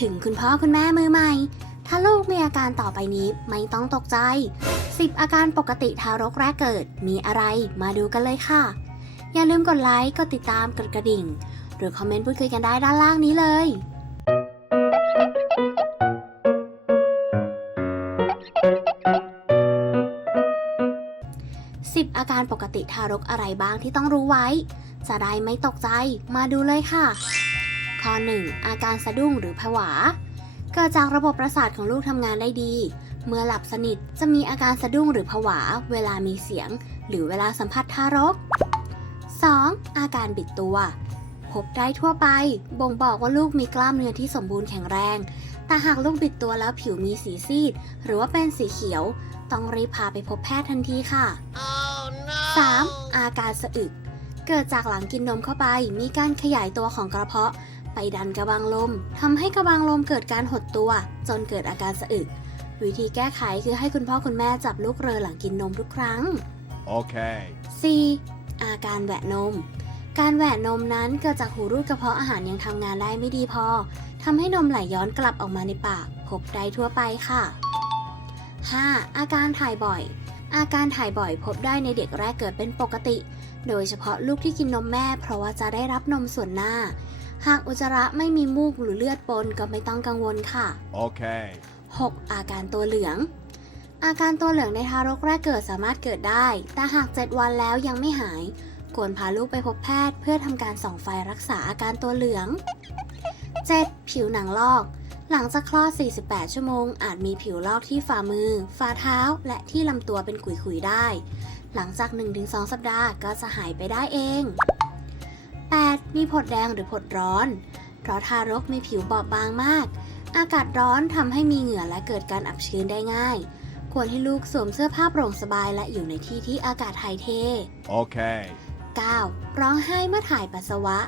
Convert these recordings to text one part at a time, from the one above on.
ถึงคุณพ่อคุณแม่มือใหม่ ถ้าลูกมีอาการต่อไปนี้ไม่ต้องตกใจ 10 อาการปกติทารกแรกเกิดมีอะไรมาดูกันเลยค่ะ อย่าลืมกดไลค์ กดติดตามกดกระดิ่ง หรือคอมเมนต์พูดคุยกันได้ด้านล่างนี้เลย10อาการปกติทารกอะไรบ้างที่ต้องรู้ไว้ จะได้ไม่ตกใจมาดูเลยค่ะ อ 1 อาการสะดุ้งหรือผวา เกิดจากระบบประสาทของลูกทำงานได้ดี เมื่อหลับสนิทจะมีอาการสะดุ้งหรือผวา เวลามีเสียง หรือเวลาสัมผัสทารก 2. อาการบิดตัว พบได้ทั่วไป บ่งบอกว่าลูกมีกล้ามเนื้อที่สมบูรณ์แข็งแรง แต่หากลูกบิดตัวแล้วผิวมีสีซีด หรือว่าเป็นสีเขียว ต้องรีบพาไปพบแพทย์ทันทีค่ะ 3. อาการสะอึก เกิดจากหลังกินนมเข้าไป มีการขยายตัวของกระเพาะ ไปดันกระบังลมทำให้กระบังลมเกิดการหดตัว จนเกิดอาการสะอึก วิธีแก้ไขคือให้คุณพ่อคุณแม่จับลูกเรอหลังกินนมทุกครั้ง Okay. C อาการแหวะนม การแหวะนมนั้นเกิดจากหูรูดกระเพาะอาหารยังทำงานได้ไม่ดีพอทำให้นมไหลย้อนกลับออกมาในปาก พบได้ทั่วไปค่ะ 5. อาการถ่ายบ่อย อาการถ่ายบ่อยพบได้ในเด็กแรกเกิดเป็นปกติ โดยเฉพาะลูกที่กินนมแม่เพราะว่าจะได้รับนมส่วนหน้า หากอุจจาระไม่มีมูกหรือเลือดปนก็ไม่ต้องกังวลค่ะ Okay. 6. อาการตัวเหลือง อาการตัวเหลืองในทารกแรกเกิดสามารถเกิดได้ แต่หาก 7 วันแล้วยังไม่หาย ควรพาลูกไปพบแพทย์เพื่อทำการส่องไฟรักษาอาการตัวเหลือง 7. ผิวหนังลอก หลังจากคลอด 48 ชั่วโมง อาจมีผิวลอกที่ฝ่ามือ ฝ่าเท้า และที่ลำตัวเป็นขุยๆได้ หลังจาก 1-2 สัปดาห์ก็จะหายไปได้เอง 8. มีผดแดงหรือผดร้อน เพราะทารกมีผิวบอบบางมาก อากาศร้อนทำให้มีเหงื่อและเกิดการอับชื้นได้ง่าย ควรให้ลูกสวมเสื้อผ้าโปร่งสบายและอยู่ในที่ที่อากาศถ่ายเท Okay. 9. ร้องไห้เมื่อถ่ายปัสสาวะ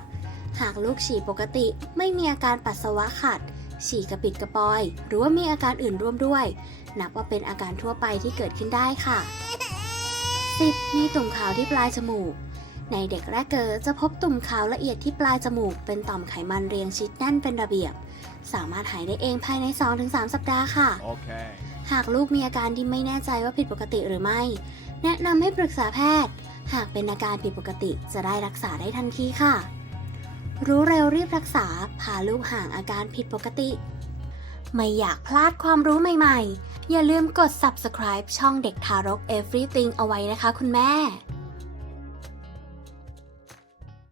หากลูกฉี่ปกติไม่มีอาการปัสสาวะขัด ฉี่กระปิดกระปอย หรือว่ามีอาการอื่นร่วมด้วย นับว่าเป็นอาการทั่วไปที่เกิดขึ้นได้ค่ะ 10. มีตุ่มขาวที่ปลายจมูก ในเด็กแรกเกิดจะพบตุ่มขาวละเอียดที่ปลายจมูก เป็นต่อมไขมันเรียงชิดแน่นเป็นระเบียบ สามารถหายได้เองภายใน 2-3 สัปดาห์ค่ะ Okay. หากลูกมีอาการที่ไม่แน่ใจว่าผิดปกติหรือไม่ แนะนำให้ปรึกษาแพทย์ หากเป็นอาการผิดปกติจะได้รักษาได้ทันทีค่ะ รู้เร็วรีบรักษาพาลูกห่างอาการผิดปกติ ไม่อยากพลาดความรู้ใหม่ๆ อย่าลืมกด subscribe ช่องเด็กทารก Everything เอาไว้นะคะคุณแม่